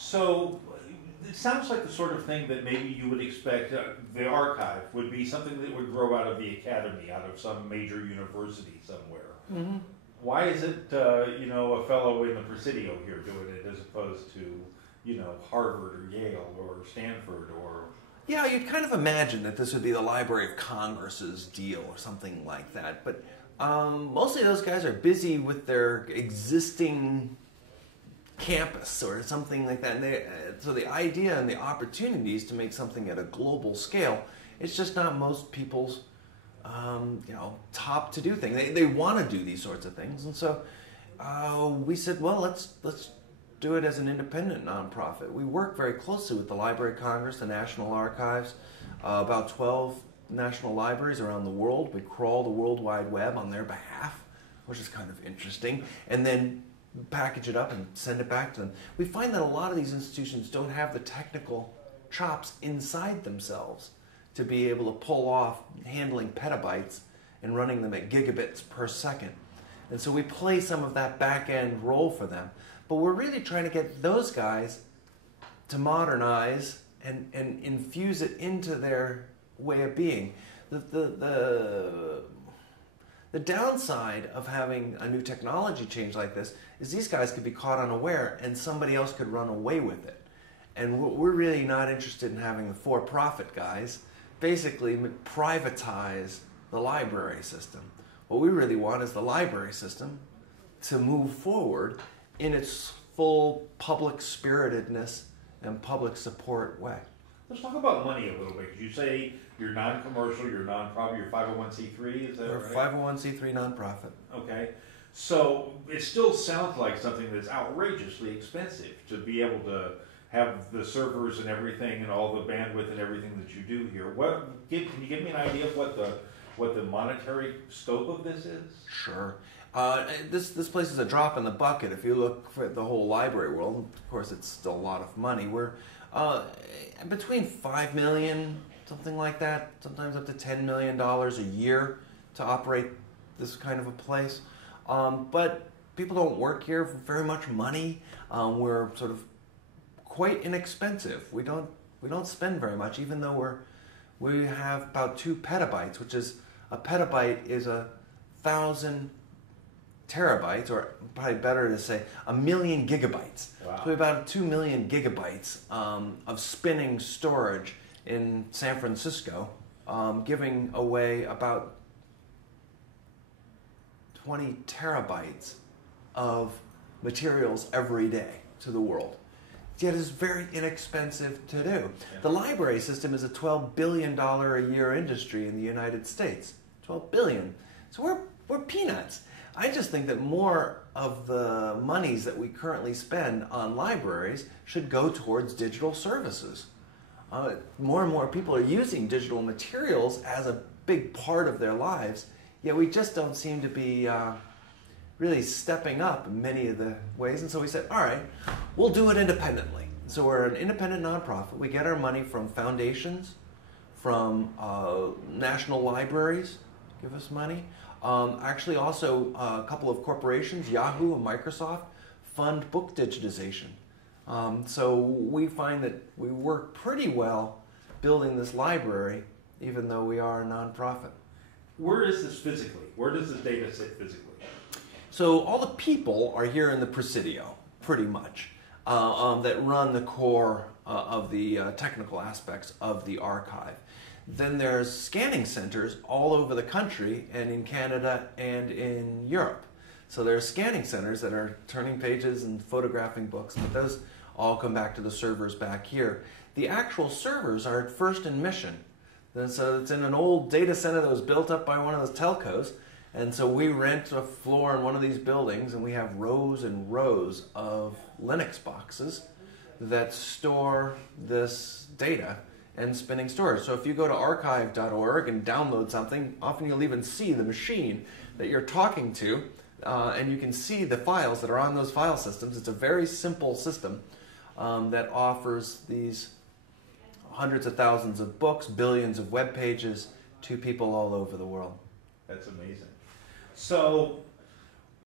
So it sounds like the sort of thing that maybe you would expect the archive would be something that would grow out of the academy, out of some major university somewhere. Mm-hmm. Why is it, a fellow in the Presidio here doing it as opposed to, Harvard or Yale or Stanford or... Yeah, you'd kind of imagine that this would be the Library of Congress's deal or something like that. But mostly those guys are busy with their existing campus or something like that. And so the idea and the opportunities to make something at a global scale, it's just not most people's top to do thing. They want to do these sorts of things, and so we said, well, let's do it as an independent nonprofit. We work very closely with the Library of Congress, the National Archives, about 12 national libraries around the world. We crawl the World Wide Web on their behalf, which is kind of interesting, and then package it up and send it back to them. We find that a lot of these institutions don't have the technical chops inside themselves to be able to pull off handling petabytes and running them at gigabits per second. And so we play some of that back-end role for them. But we're really trying to get those guys to modernize and infuse it into their way of being. The downside of having a new technology change like this is these guys could be caught unaware and somebody else could run away with it. And we're really not interested in having the for-profit guys basically privatize the library system. What we really want is the library system to move forward in its full public spiritedness and public support way. Let's talk about money a little bit. You say you're non-commercial, you're non-profit, you're 501c3, is that We're right? a 501c3 nonprofit. Okay. So it still sounds like something that's outrageously expensive to be able to have the servers and everything and all the bandwidth and everything that you do here. Can you give me an idea of what the monetary scope of this is? Sure. This place is a drop in the bucket. If you look for the whole library world, of course, it's still a lot of money. We're between $5 million, something like that, sometimes up to $10 million a year to operate this kind of a place. But people don't work here for very much money. We're sort of quite inexpensive. We don't spend very much, even though we have about 2 petabytes, which is a petabyte is 1,000 terabytes, or probably better to say 1,000,000 gigabytes. Wow. So about 2 million gigabytes of spinning storage in San Francisco, giving away about 20 terabytes of materials every day to the world. Yet it's very inexpensive to do. Yeah. The library system is a $12 billion a year industry in the United States. $12 billion. So we're peanuts. I just think that more of the monies that we currently spend on libraries should go towards digital services. More and more people are using digital materials as a big part of their lives, yet we just don't seem to be really stepping up in many of the ways. And so we said, all right, we'll do it independently. So we're an independent nonprofit. We get our money from foundations, from national libraries, give us money. Actually also a couple of corporations, Yahoo and Microsoft, fund book digitization. So we find that we work pretty well building this library, even though we are a nonprofit. Where is this physically? Where does this data sit physically? So all the people are here in the Presidio, pretty much, that run the core of the technical aspects of the archive. Then there's scanning centers all over the country and in Canada and in Europe. So there's scanning centers that are turning pages and photographing books, but those all come back to the servers back here. The actual servers are at first in Mission. And so it's in an old data center that was built up by one of those telcos. And so we rent a floor in one of these buildings, and we have rows and rows of Linux boxes that store this data and spinning storage. So if you go to archive.org and download something, often you'll even see the machine that you're talking to, and you can see the files that are on those file systems. It's a very simple system that offers these hundreds of thousands of books, billions of web pages to people all over the world. That's amazing. So